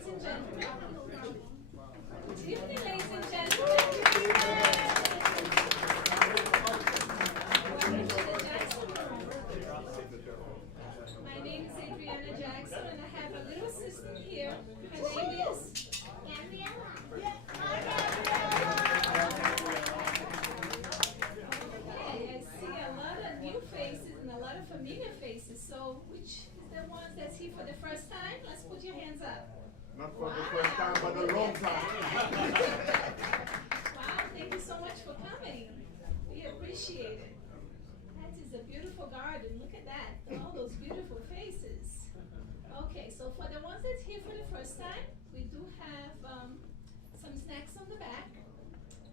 ladies and gentlemen. Good evening, ladies and gentlemen. Welcome to the Jackson room. My name is Adriana Jackson, and I have a little assistant here. Her name is Gabriella. Okay, I see a lot of new faces and a lot of familiar faces. So, which is the ones that's here for the first time? Let's put your hands up. Not for the first time, but a long time. Wow, thank you so much for coming. We appreciate it. That is a beautiful garden. Look at that. All those beautiful faces. Okay, so for the ones that's here for the first time, we do have some snacks on the back.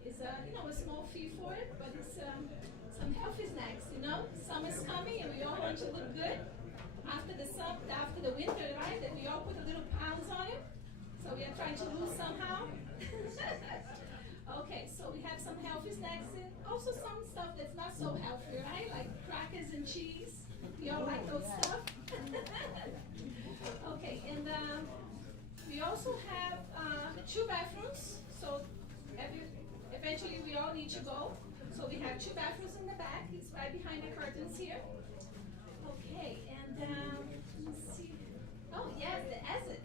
It's a small fee for it, but it's some healthy snacks, Summer's coming and we all want to look good. After the winter, right, that we all put a little pounds on it. So we are trying to lose somehow. Okay, so we have some healthy snacks and also some stuff that's not so healthy, right? Like crackers and cheese. We all like those stuff. Okay, and we also have 2 bathrooms. So eventually we all need to go. So we have 2 bathrooms in the back. It's right behind the curtains here. Okay, and let's see. Oh, yes, the exit.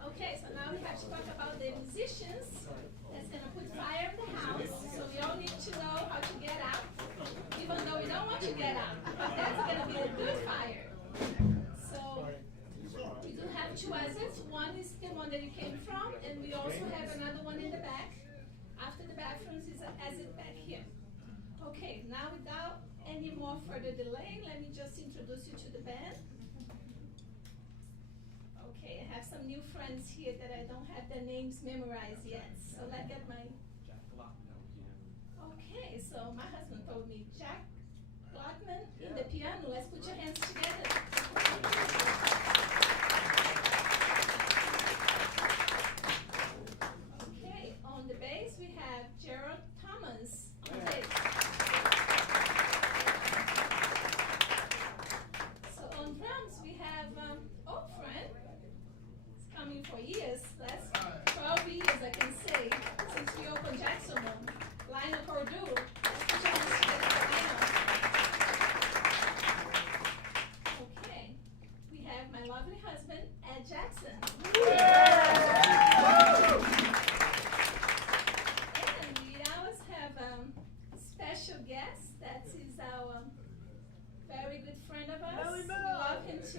Okay, so now we have to talk about the musicians that's going to put fire in the house. So we all need to know how to get out, even though we don't want to get out. But that's going to be a good fire. So we do have 2 exits. One is the one that you came from, and we also have another one in the back. After the bathrooms is an exit back here. Okay, now without any more further delay, let me just introduce you to the band. Okay, I have some new friends here that I don't have their names memorized yet. So let's get my... Okay, so my husband told me Jack Glockman in the piano. Let's put your hands together. Okay, on the bass we have Gerald Thomas on the bass. So on drums we have old friend. It's coming for years. That's 12 years I can say since we opened Jackson Room. Lionel Cordu. Let's put your hands together for Lionel. Okay, we have my lovely husband Ed Jackson. And we always have special guest. That is our very good friend of us. We love him to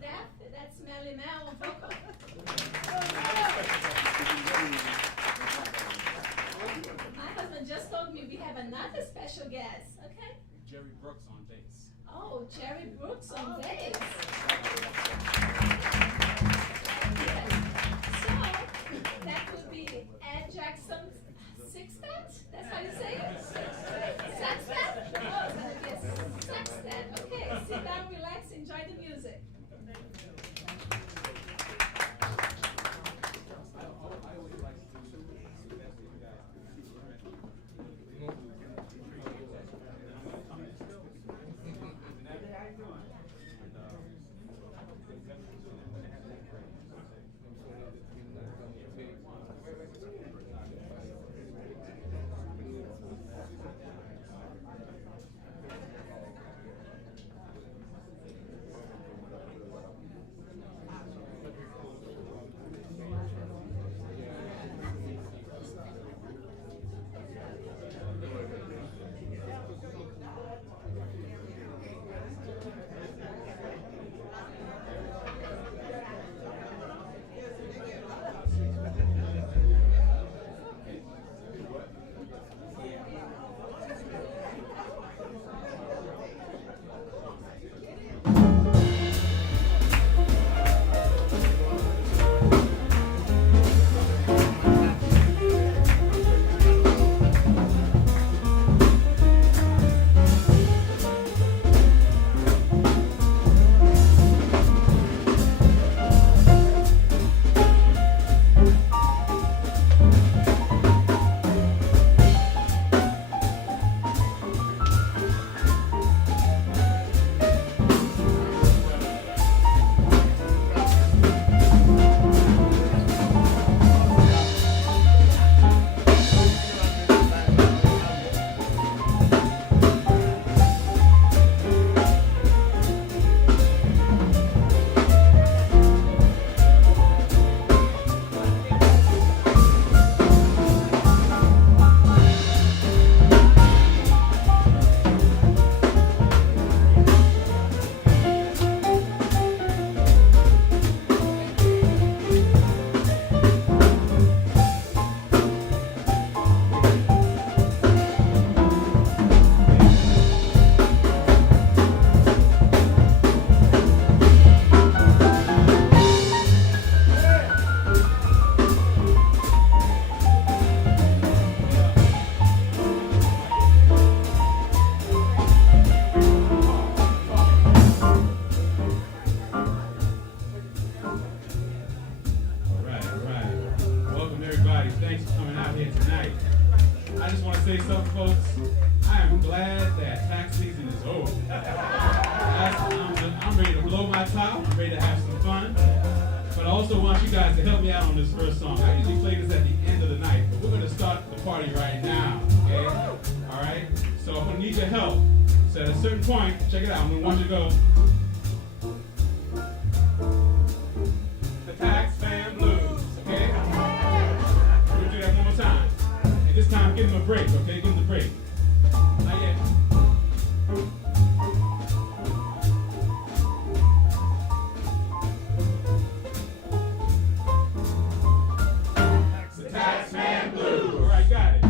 death. That's Melly Mel on vocal. My husband just told me we have another special guest. Okay? Jerry Brooks on bass. Oh, Jerry Brooks on bass. So that would be Ed Jackson sextet. That's how you say it? Sextet? Oh, it's gonna be a sextet. Okay, sit down, relax, enjoy the music. Thanks for coming out here tonight. I just want to say something, folks. I am glad that tax season is over. I'm ready to blow my top. I'm ready to have some fun. But I also want you guys to help me out on this first song. I usually play this at the end of the night, but we're going to start the party right now, okay? All right? So I'm going to need your help. So at a certain point, check it out. I'm going to want you to go. The Tax Man Blues, okay? We'll do that one more time. And this time, give him a break, okay? Give him the break. Not yet. The Tax Man Blues. All right, got it.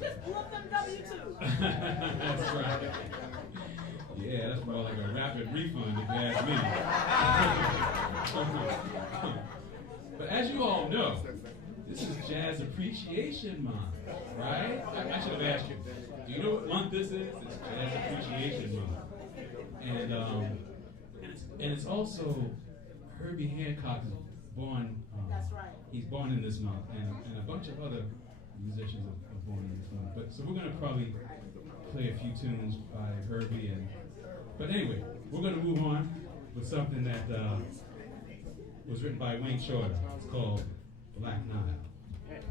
Just pull up them W-2s. That's right. Yeah, that's more like a rapid refund if you ask me. But as you all know, this is Jazz Appreciation Month, right? I should have asked you, do you know what month this is? It's Jazz Appreciation Month. And it's also Herbie Hancock is born. That's right. He's born in this month, and a bunch of other musicians are born in this month. So we're going to probably play a few tunes by Herbie. But anyway, we're going to move on with something that was written by Wayne Shorter. It's called Black Nile. Black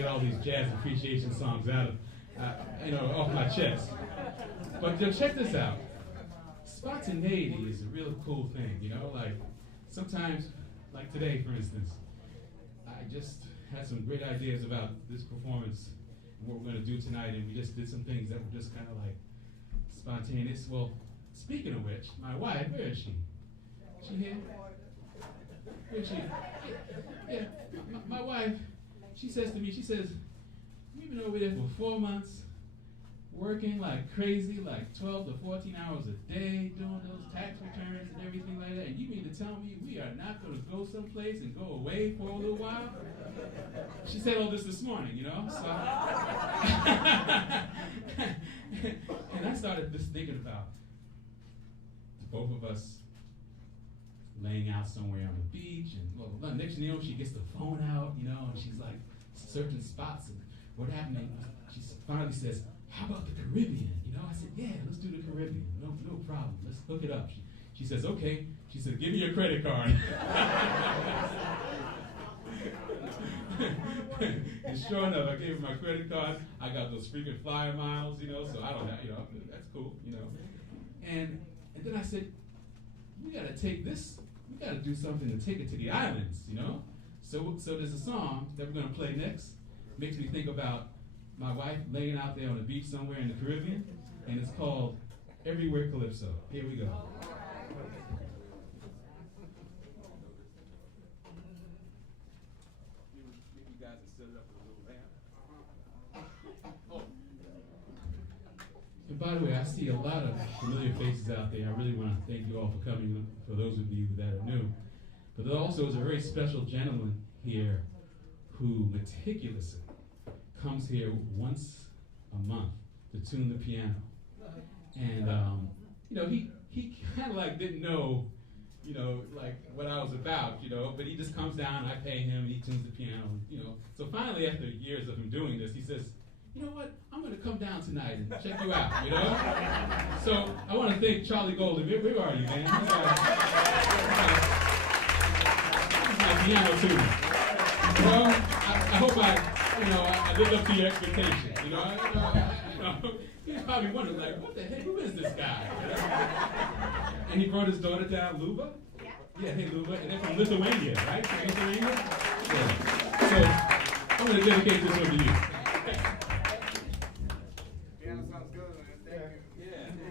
get all these jazz appreciation songs out of, off my chest. But check this out. Spontaneity is a real cool thing, like sometimes, like today, for instance, I just had some great ideas about this performance and what we're going to do tonight, and we just did some things that were just kind of like spontaneous. Well, speaking of which, my wife, where is she? She here? Where is she? Yeah, my wife, she says to me, we've been over there for 4 months, working like crazy, like 12 to 14 hours a day, doing those tax returns and everything like that, and you mean to tell me we are not going to go someplace and go away for a little while? She said all this morning, so. And I started just thinking about both of us laying out somewhere on the beach, and well, next thing you know, she gets the phone out, and she's like searching spots, and what happened? She finally says, "How about the Caribbean?" I said, "Yeah, let's do the Caribbean. No problem. Let's hook it up." She says, "Okay." She said, "Give me your credit card." And sure enough, I gave her my credit card. I got those freaking flyer miles, so I don't have, that's cool, And then I said, we got to take this. We got to do something to take it to the islands, So there's a song that we're going to play next. Makes me think about my wife laying out there on the beach somewhere in the Caribbean, and it's called Everywhere Calypso. Here we go. Maybe you guys can set it up with a little lamp. Oh. And by the way, I see a lot of familiar faces out there. I really want to thank you all for coming, for those of you that are new. But there also is a very special gentleman here who meticulously comes here once a month to tune the piano. And, he kind of like didn't know, like what I was about, but he just comes down, I pay him, and he tunes the piano, So finally, after years of him doing this, he says, "You know what, I'm going to come down tonight and check you out, So I want to thank Charlie Golden. Where are you, man? This is my piano tuner. I hope I lived up to your expectations. He's probably wondering, like, what the heck? Who is this guy? And he brought his daughter down, Luba. Yeah, hey, Luba. And they're from Lithuania, right? From Lithuania? Yeah. So I'm going to dedicate this one to you. Piano sounds good, man. Thank you. Yeah.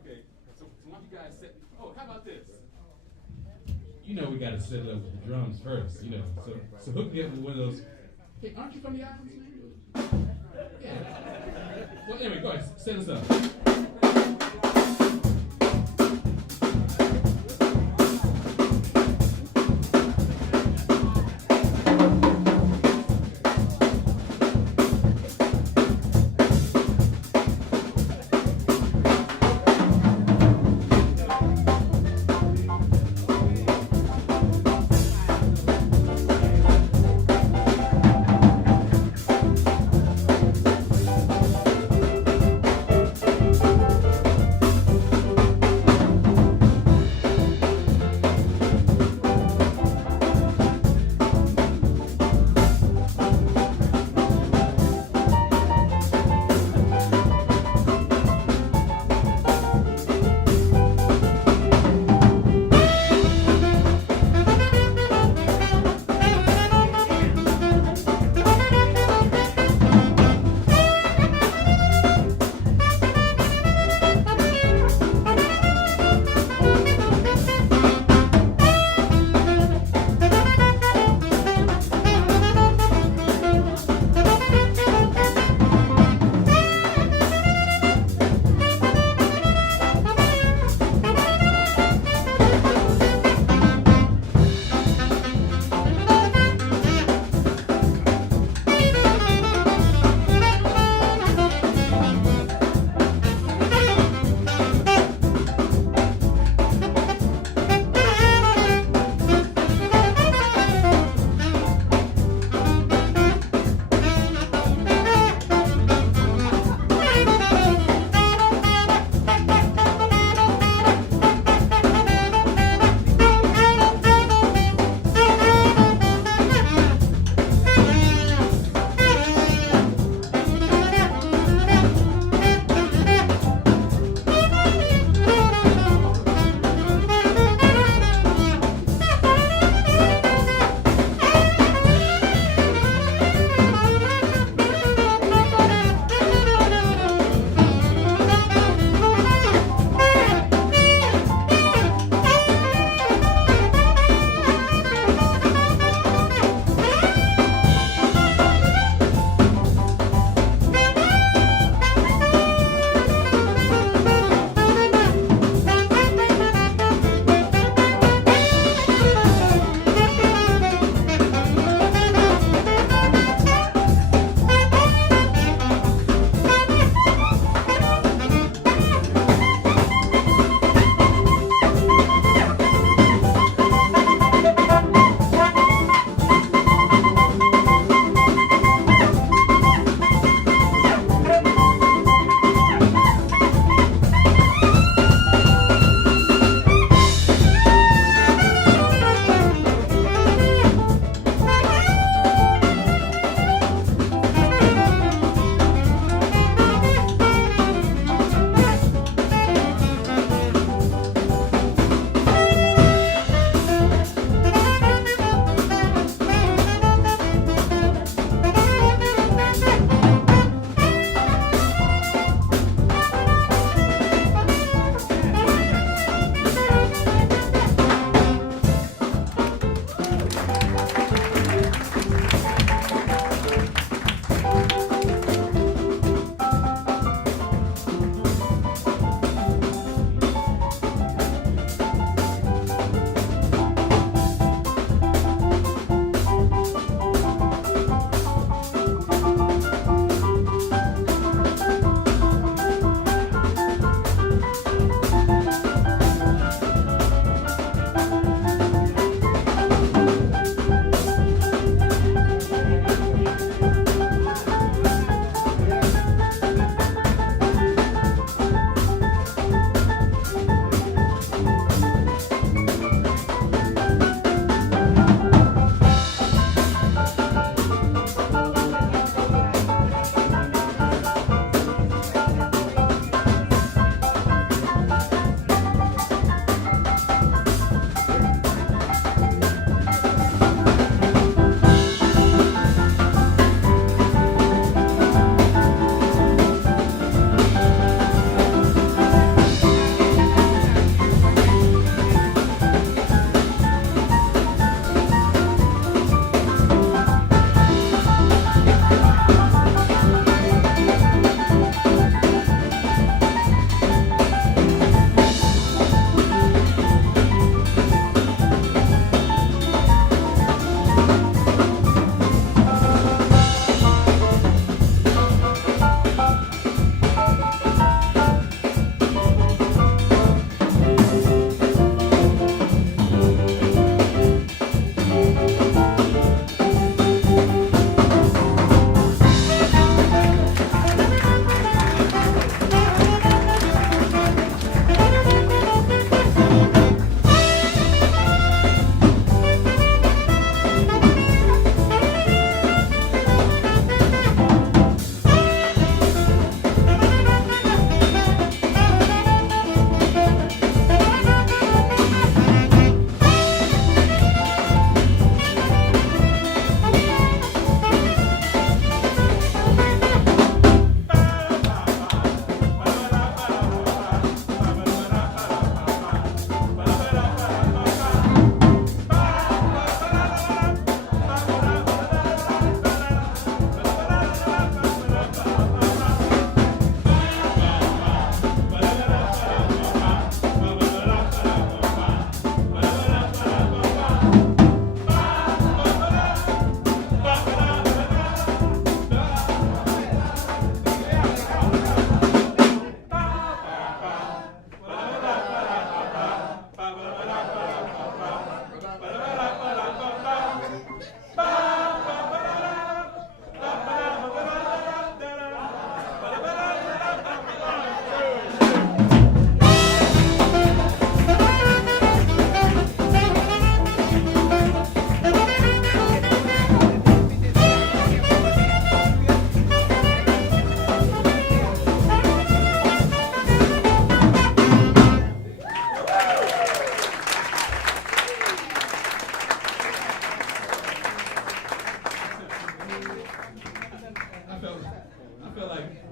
Okay. So why don't you guys set? Oh, how about this? We got to set it up with the drums first, So hook me up with one of those. Hey, aren't you from the islands, man? Yeah. Well, anyway, go ahead. Set us up.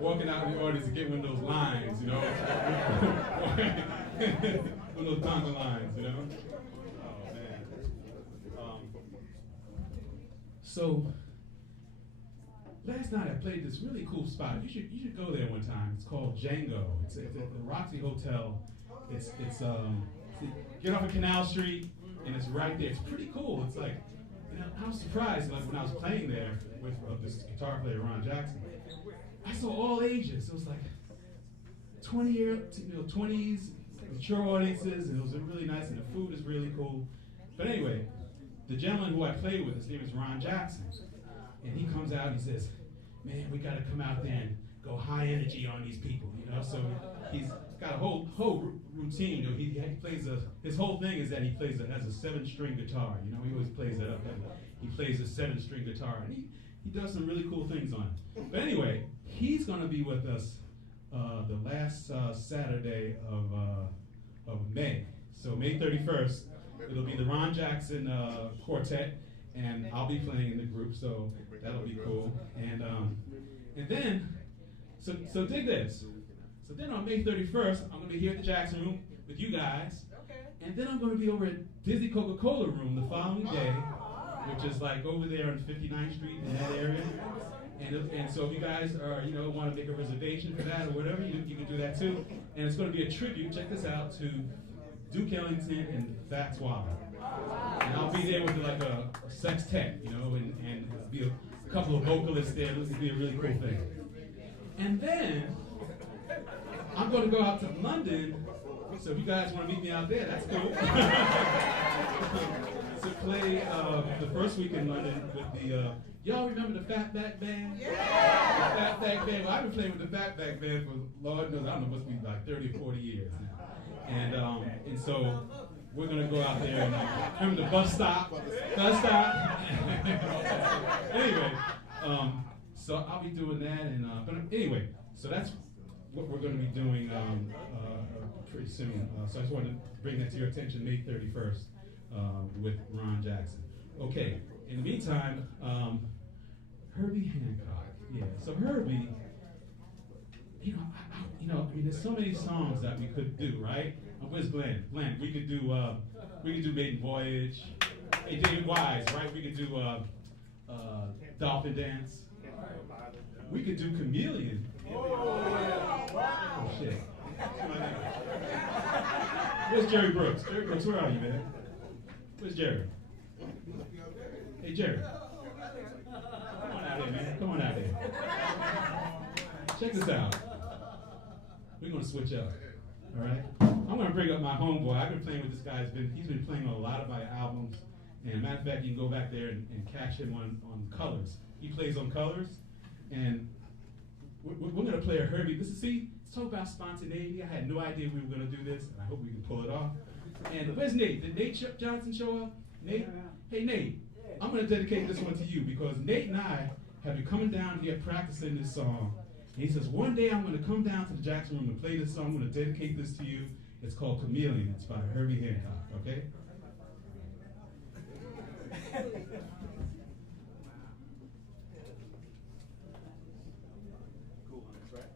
walking out in the audience to get one of those lines, you know? One of those conga lines, you know? Oh, man. So, last night I played this really cool spot. You should go there one time. It's called Django. It's at the Roxy Hotel. It's get off of Canal Street, and it's right there. It's pretty cool. It's like, you know, I was surprised like when I was playing there with this guitar player, Ron Jackson. I saw all ages. It was like 20s, mature audiences, and it was really nice, and the food is really cool. But anyway, the gentleman who I played with, his name is Ron Jackson. And he comes out and he says, man, we got to come out there and go high energy on these people, you know? So he's got a whole routine. You know, he plays his whole thing is that he has a 7-string guitar. You know, he always plays that up. He plays a 7-string guitar, and he does some really cool things on it. But anyway, he's going to be with us the last Saturday of May. So May 31st, it'll be the Ron Jackson Quartet, and I'll be playing in the group, so that'll be cool. And then, so dig this. So then on May 31st, I'm going to be here at the Jackson Room with you guys. And then I'm going to be over at Disney Coca-Cola Room the following day, which is like over there on 59th Street in that area. And so if you guys are, you know, want to make a reservation for that or whatever, you can do that too. And it's going to be a tribute, check this out, to Duke Ellington and Fats Waller. And I'll be there with like a sextet, you know, and there'll be a couple of vocalists there. This will be a really cool thing. And then I'm going to go out to London, so if you guys want to meet me out there, that's cool. To play the first week in London with the, y'all remember the Fatback Band? Yeah! The Fatback Band. Well, I've been playing with the Fatback Band for, Lord knows, I don't know, must be like 30 or 40 years now. And so we're going to go out there and remember the bus stop. Anyway, so I'll be doing that. And but anyway, so that's what we're going to be doing pretty soon. So I just wanted to bring that to your attention, May 31st, with Ron Jackson. Okay, in the meantime, Herbie Hancock. Yeah, so Herbie, you know, I mean, there's so many songs that we could do, right? Where's Glenn? Glenn, we could do Maiden Voyage. Hey, David Wise, right? We could do Dolphin Dance. We could do Chameleon. Oh, shit. Where's Jerry Brooks? Jerry Brooks, where are you, man? Where's Jerry? Hey, Jerry. Come on out here, man. Come on out here. Check this out. We're going to switch up. All right? I'm going to bring up my homeboy. I've been playing with this guy. He's been playing on a lot of my albums. And matter of fact, you can go back there and catch him on Colors. He plays on Colors. And we're going to play a Herbie. Let's talk about spontaneity. I had no idea we were going to do this, and I hope we can pull it off. And where's Nate? Did Nate Johnson show up? Nate? Hey, Nate, I'm going to dedicate this one to you because Nate and I have been coming down here practicing this song. And he says, one day I'm going to come down to the Jackson Room and play this song. I'm going to dedicate this to you. It's called Chameleon. It's by Herbie Hancock, okay? Cool, that's right.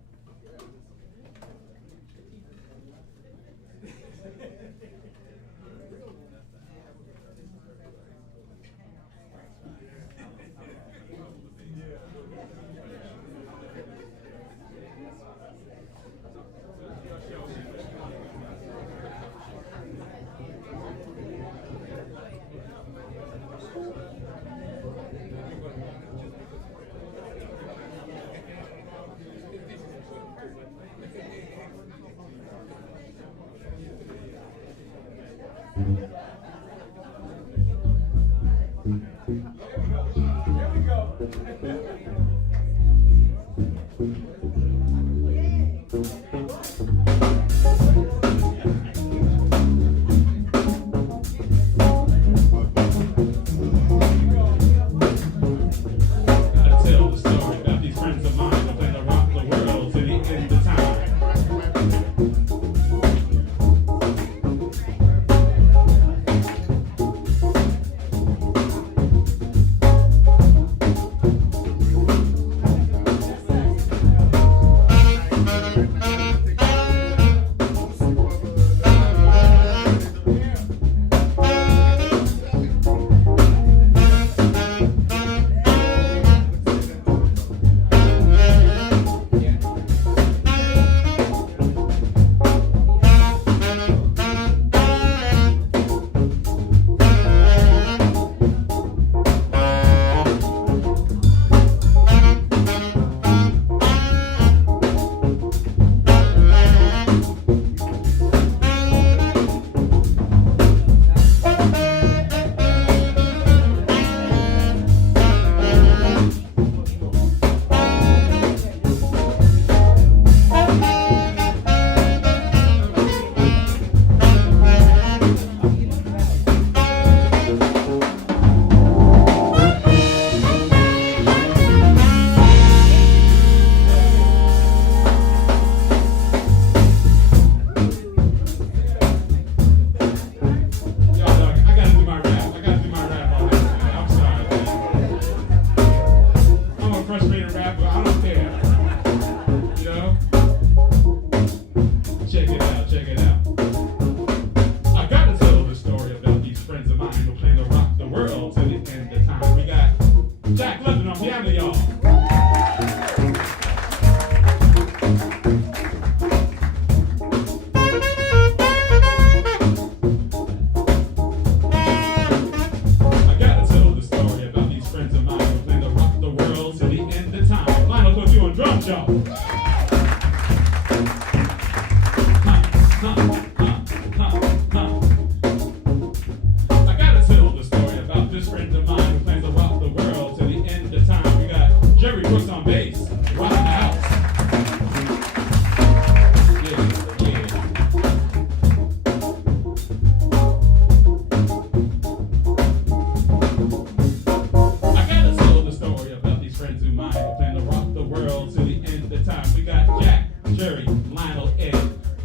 Jack London on piano, y'all. I gotta tell the story about these friends of mine who plan to rock the world till the end of time. Lionel put you on drums, y'all. I gotta tell the story about this friend of mine who plans to rock the world till the end of time. We got Jerry Brooks on bass, rocking the house. Yeah, yeah. I gotta tell the story about these friends of mine who plan to rock the world till the end of time. We got Jack, Jerry, Lionel, Ed,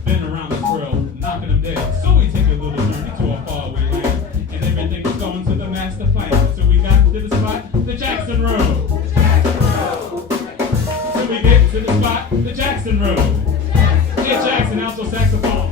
been around this world, knocking them dead. So we take a little journey to a faraway land, and everything is going to the master plan. So we got to the spot, the Jackson Road. So we get to the spot, the Jackson Road. Ed Jackson, alto saxophone.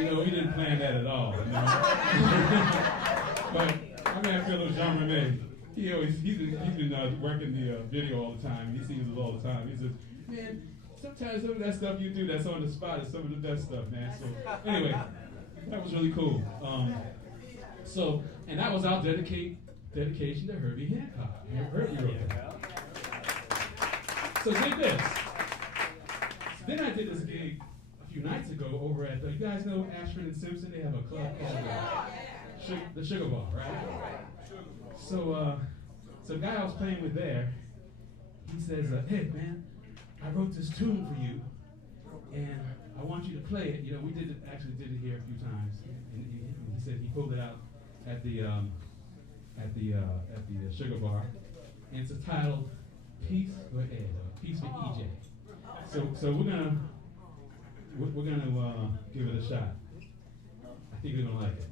You know, we didn't plan that at all. You know? But my man Philip Jean Rene, he's been working the video all the time. He sees us all the time. He says, man, sometimes some of that stuff you do that's on the spot is some of the best stuff, man. So anyway, that was really cool. And that was our dedication to Herbie Hancock. Herbie wrote that. So did this. Then I did this gig a few nights ago over at, you guys know Ashford and Simpson? They have a club called the Sugar Bar, right? So the guy I was playing with there, he says, hey man, I wrote this tune for you, and I want you to play it. You know, we actually did it here a few times. And he said he pulled it out at the Sugar Bar, and it's titled Peace for Ed, Peace for EJ. So we're gonna give it a shot. I think you're gonna like it.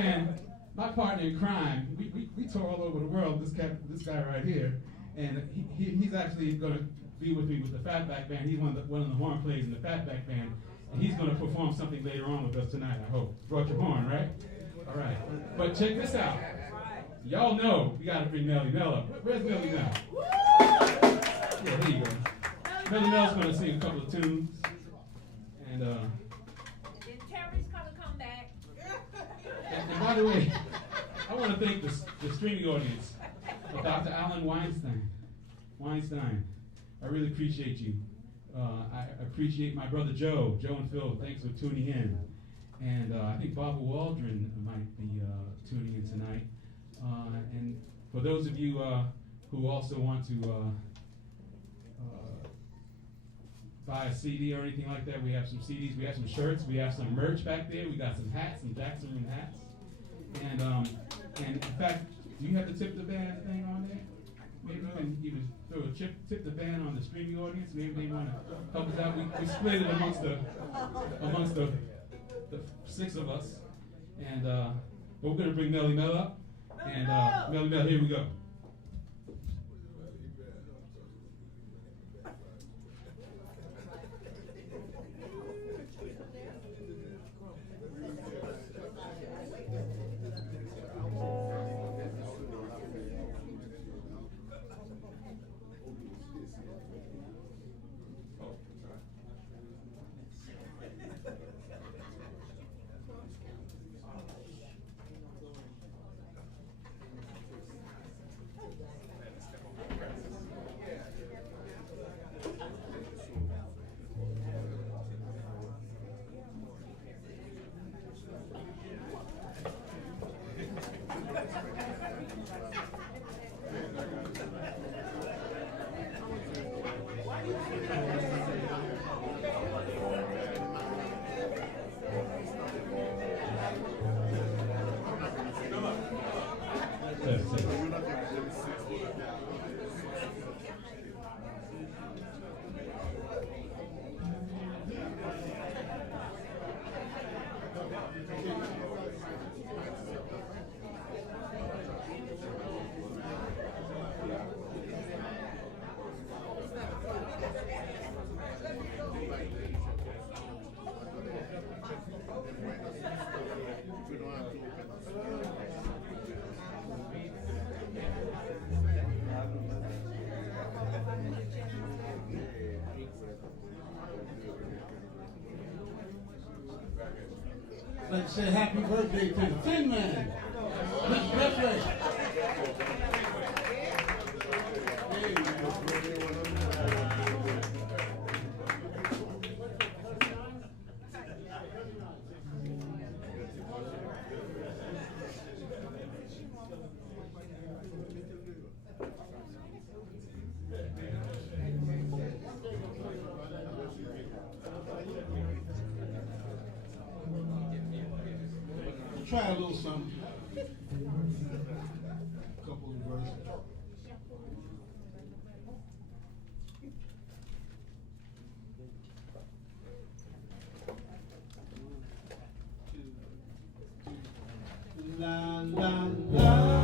man, my partner in crime, we tour all over the world. This guy right here, and he's actually going to be with me with the Fatback Band. He's one of the horn players in the Fatback Band, and he's going to perform something later on with us tonight. I hope. Brought your horn, right? All right. But check this out. Y'all know we got to bring Melly Mel up. Where's Melly Mel? Yeah, there you go. Melly Mel's going to sing a couple of tunes, and then Terry's gonna come back. and by the way, I want to thank the streaming audience of Dr. Alan Weinstein. I really appreciate you. I appreciate my brother Joe and Phil. Thanks for tuning in. And I think Barbara Waldron might be tuning in tonight. And for those of you who also want to buy a CD or anything like that, we have some CDs, we have some shirts, we have some merch back there. We got some hats, some Jackson hats. And in fact, do you have the tip the band thing on there? Maybe you can even throw a tip the band on the streaming audience. Maybe they want to help us out. We split it amongst the 6 of us. And but we're gonna bring Melly Mel up. And Melly Mel, here we go. Let's say happy birthday to the Tin Man. Mr. Presley. Try a little something. A couple of verses. La la la la.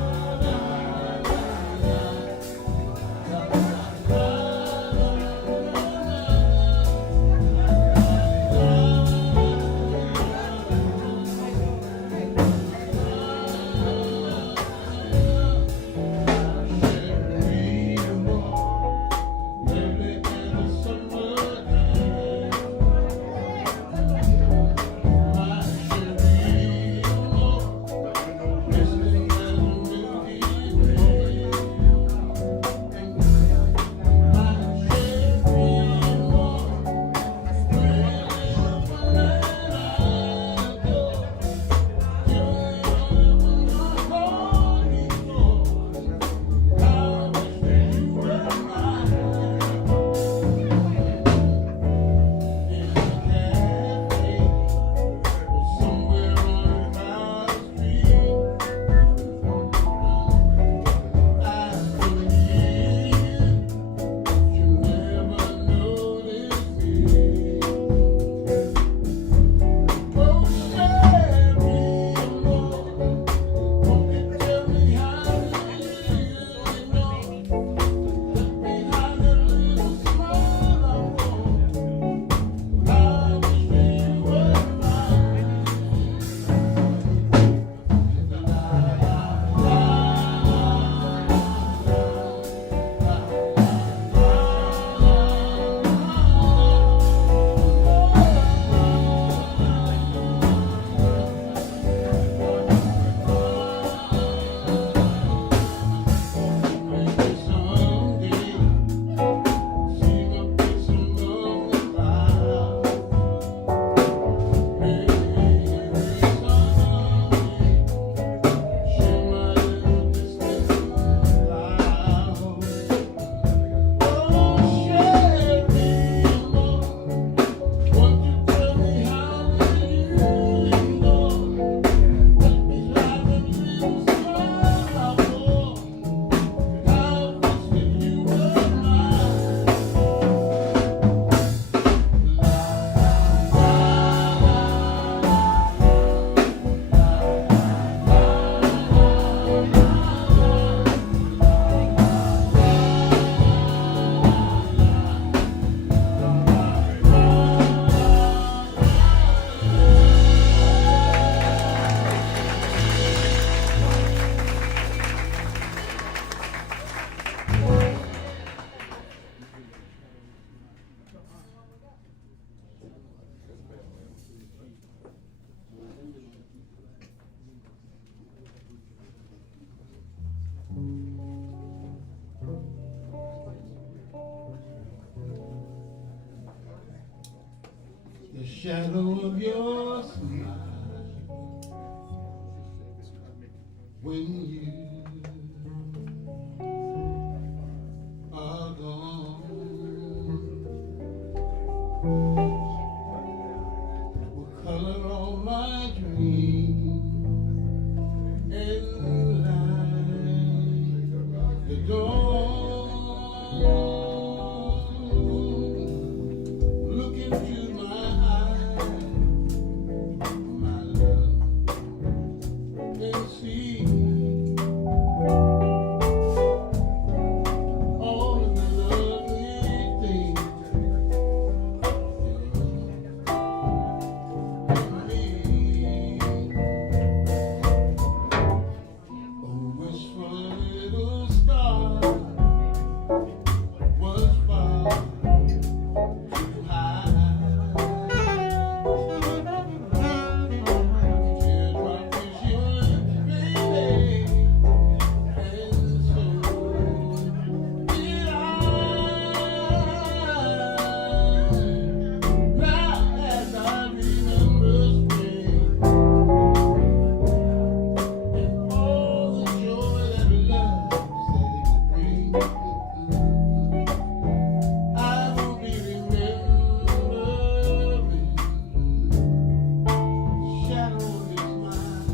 The shadow of your smile when you are gone will color all my dreams and light the dawn. Look into my eyes, my love, and see all of the lovely things in me. A wistful little star was far too high. Teardrop is yours, baby, and so did I. Now as I remember spring and all the joy that love said it would bring, I will be remembering the shadow of your smile.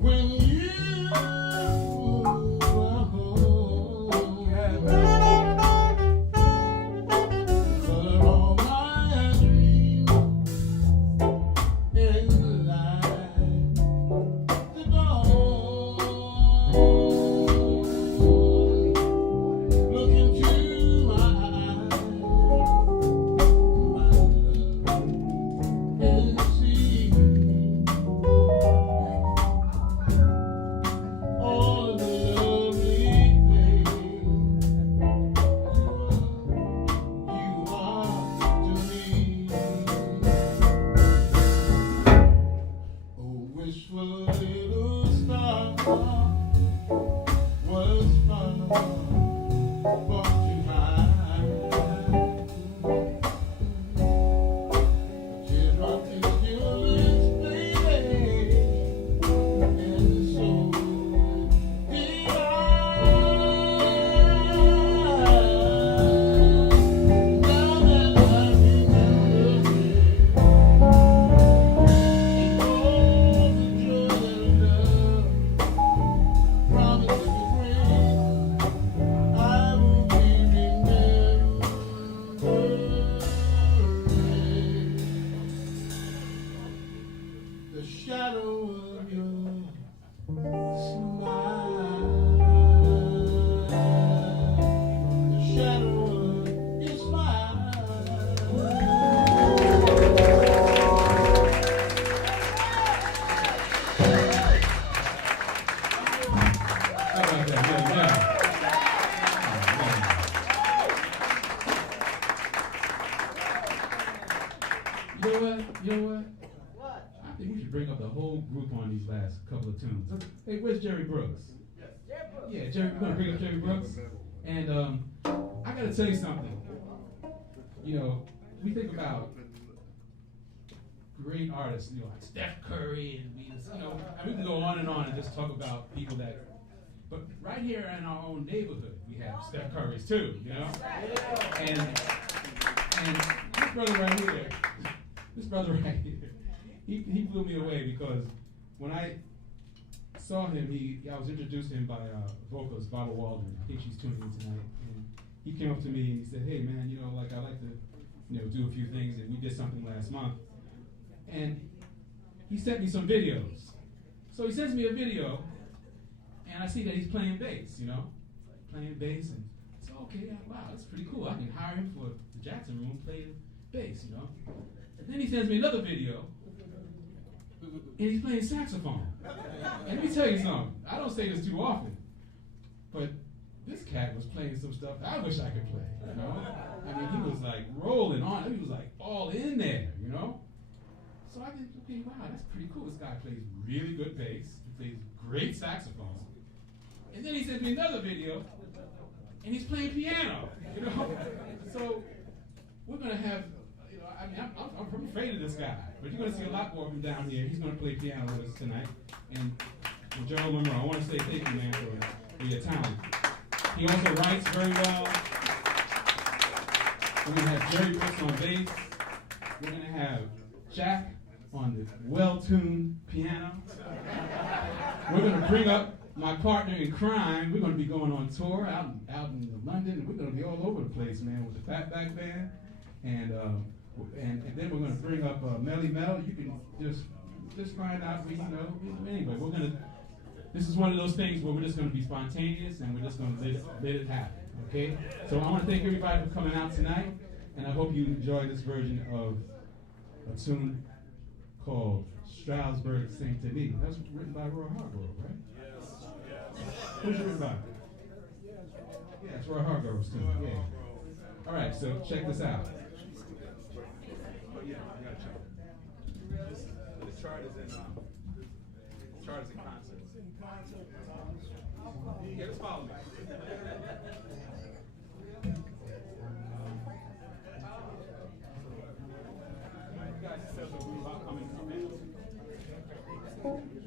When you are home, color all my dreams and light the dawn. Look into my eyes, my love, and see all of the lovely things you are to me. A wishful little star was far too high. Teardrop is your lips, baby, and so did I. Now that I remember it, and all the joy that love promised to bring, I will be remembering the shadow of your smile. The shadow of your smile. You know what? I think we should bring up the whole group on these last couple of tunes. Hey, where's Jerry Brooks? Yeah, Jerry, we're gonna bring up Jerry Brooks. And I gotta tell you something. You know, we think about great artists, you know, like Steph Curry, and we can go on and just talk about people that. But right here in our own neighborhood, we have Steph Curry's too, you know. And this brother right here, he blew me away because when I saw him, I was introduced to him by vocalist Barbara Waldron. I think she's tuning in tonight. And he came up to me and he said, "Hey man, you know, like I like to, you know, do a few things, and we did something last month." And he sent me some videos. So he sends me a video, and I see that he's playing bass, you know, playing bass, and it's okay. Wow, that's pretty cool. I can hire him for the Jackson Room playing bass, you know. And then he sends me another video, and he's playing saxophone. And let me tell you something. I don't say this too often, but this cat was playing some stuff I wish I could play, you know. I mean, he was like rolling on. He was like all in there, you know. So I think, okay, wow, that's pretty cool. This guy plays really good bass. He plays great saxophone. And then he sent me another video, and he's playing piano, you know. So we're gonna have, you know, I mean, I'm afraid of this guy, but you're gonna see a lot more of him down here. He's gonna play piano with us tonight. And Gerald Monroe, I want to say thank you, man, for your talent. He also writes very well. We're gonna have Jerry Brooks on bass. We're gonna have Jack on the well-tuned piano. We're going to bring up my partner in crime. We're going to be going on tour out in London, and we're going to be all over the place, man, with the Fatback Band. And then we're going to bring up Melly Mel. You can just find out, you know. Anyway, this is one of those things where we're just going to be spontaneous, and we're just going to let it happen, okay? So I want to thank everybody for coming out tonight, and I hope you enjoy this version of a tune called Stroudsburg Saint Denis. That was written by Roy Hargrove, right? Yes. Who's it written by? Yeah, it's Roy Hargrove's tune. Yeah. All right, so check this out. Oh yeah, I got a chart. The chart is in concert. Yeah, just follow me. You guys said that we were coming from it. Thank you.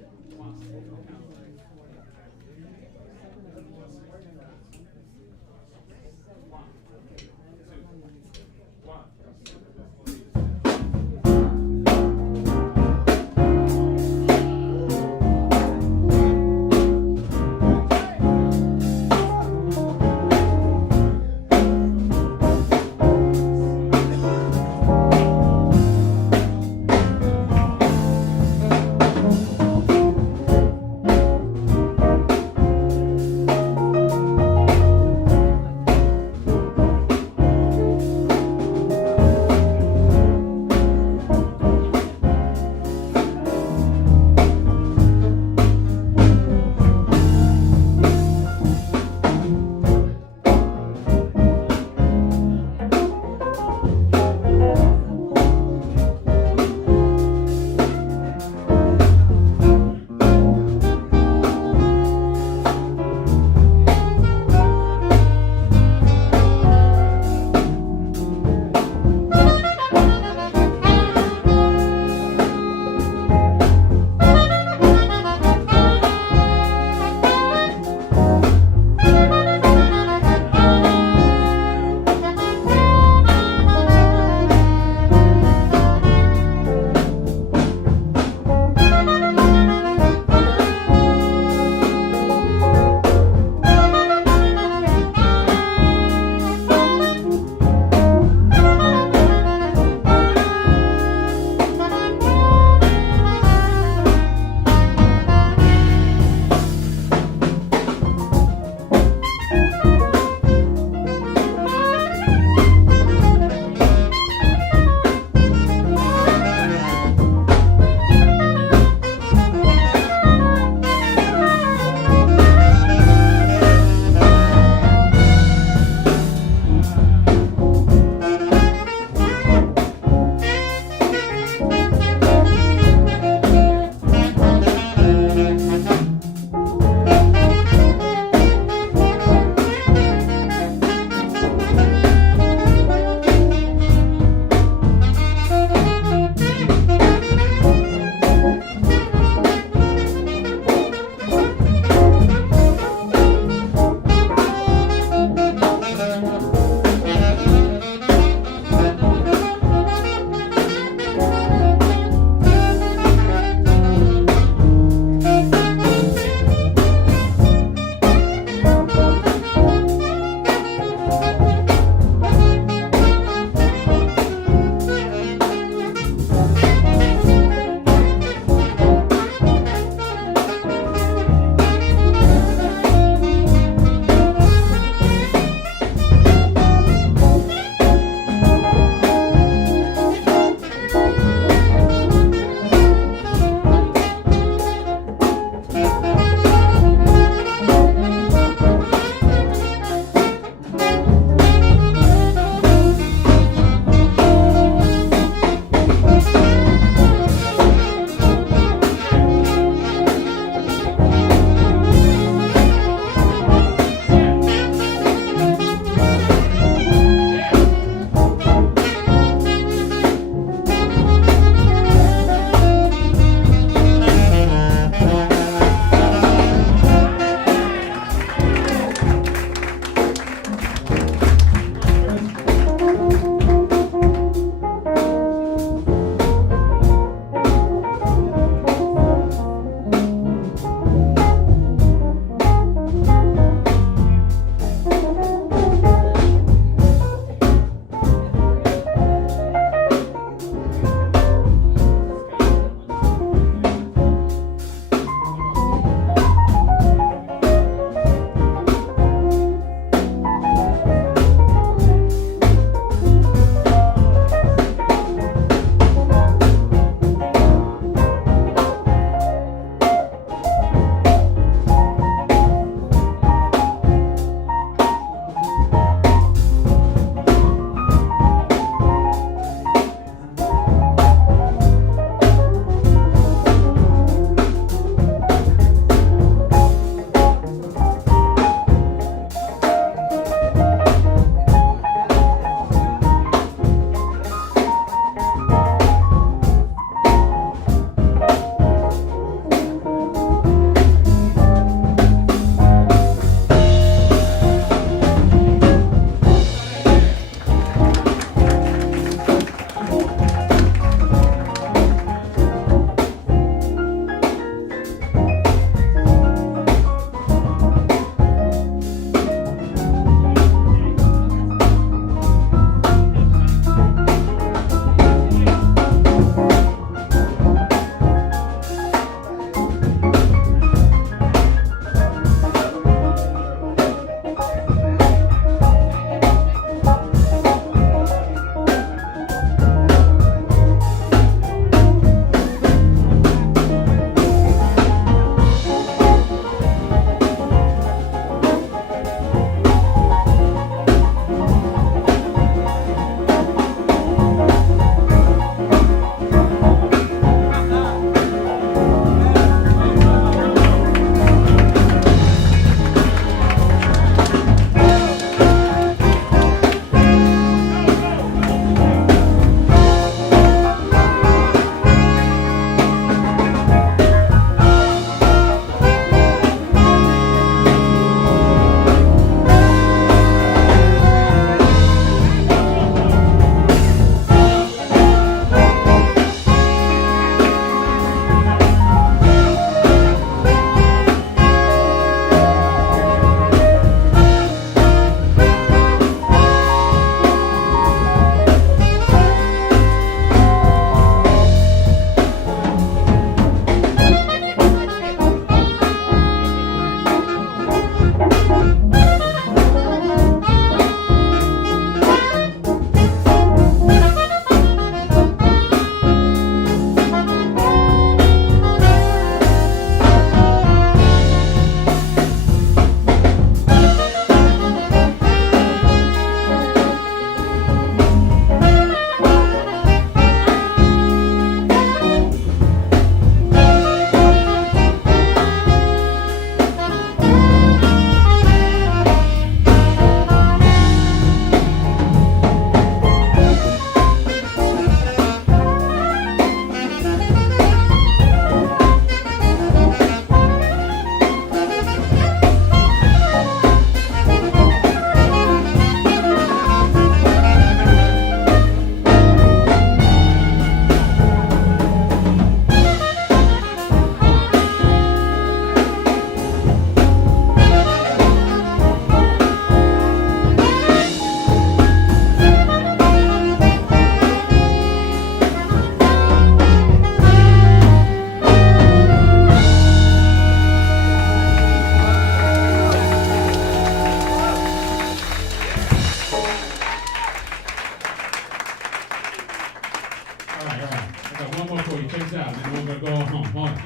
Corey, check this out, man. We're gonna go home. Hold on.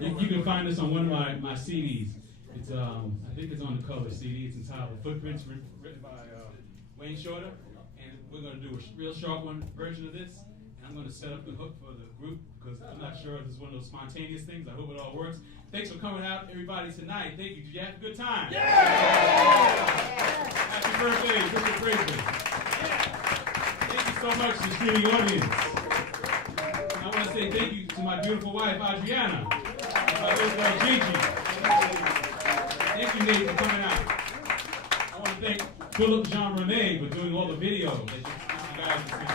You can find this on one of my CDs. It's I think it's on the cover CD. It's entitled Footprints, written by Wayne Shorter, and we're gonna do a real short one version of this. And I'm gonna set up the hook for the group because I'm not sure if it's one of those spontaneous things. I hope it all works. Thanks for coming out, everybody, tonight. Thank you. Did you have a good time? Yeah! Happy birthday, Mr. Fraser. Thank you so much to the streaming audience. And I want to say thank you to my beautiful wife, Adriana, and my little girl, Gigi. Thank you, Nate, for coming out. I want to thank Philip Jean Rene for doing all the video that you guys are seeing.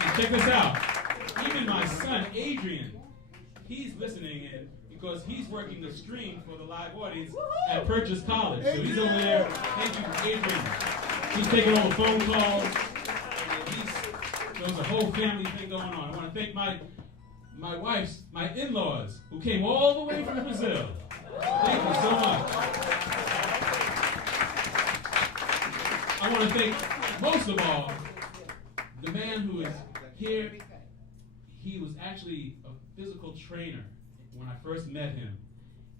And check this out. Even my son, Adrian, he's listening in because he's working the stream for the live audience at Purchase College. So he's over there. Thank you, Adrian. He's taking all the phone calls. There's a whole family thing going on. I want to thank my in-laws, who came all the way from Brazil. Thank you so much. I want to thank, most of all, the man who is here. He was actually a physical trainer when I first met him,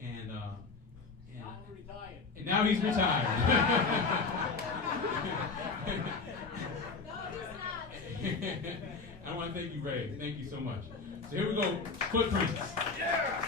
and now he's retired. I want to thank you, Ray. Thank you so much. So here we go. Footprints. Yeah.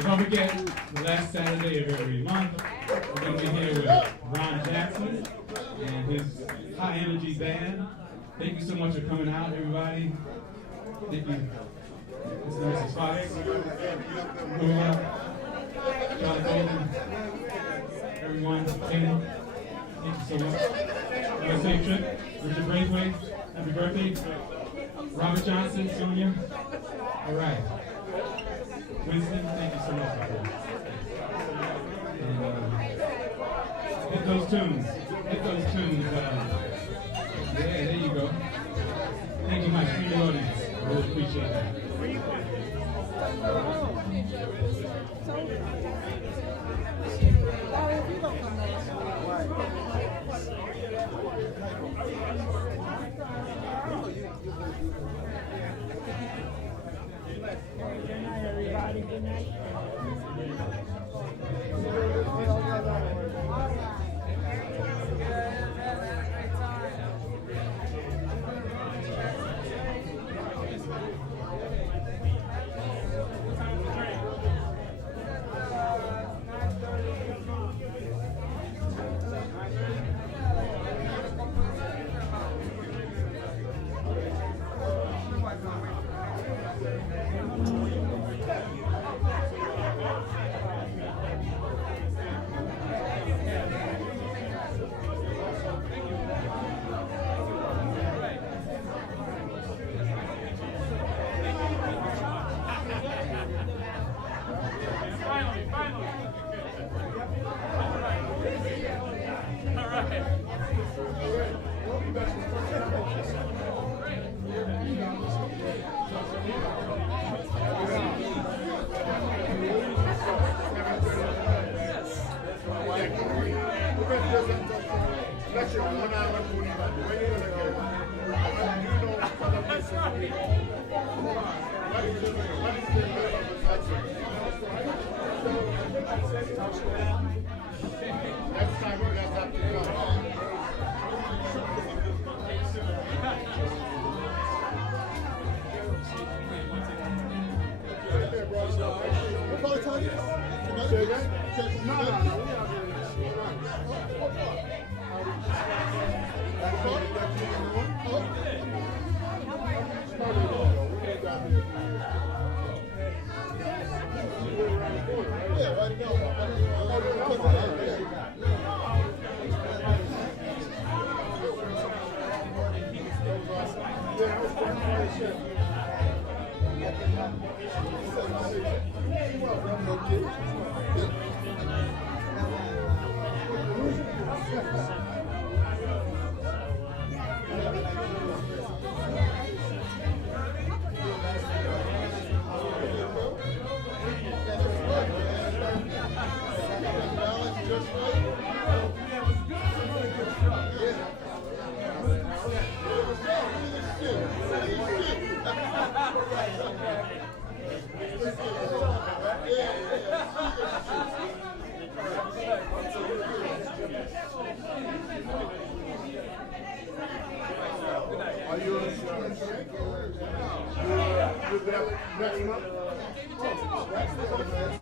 So don't forget, the last Saturday of every month, we're going to be here with Ron Jackson and his high energy band. Thank you so much for coming out, everybody. Thank you. Mr. and Mrs. Fox. Charlie Golden. Everyone, Tina. Thank you so much. Have a safe trip. Richard Braithwaite, happy birthday. Robert Johnson, Jr. All right. Winston, thank you so much for that. And hit those tunes. Hit those tunes. Yeah, there you go. Thank you much for the audience. I really appreciate that. Good night, everybody. Good night. Next time you guys have to come. What part of town you from? Say again? No, we out yeah, right now. Are you next month?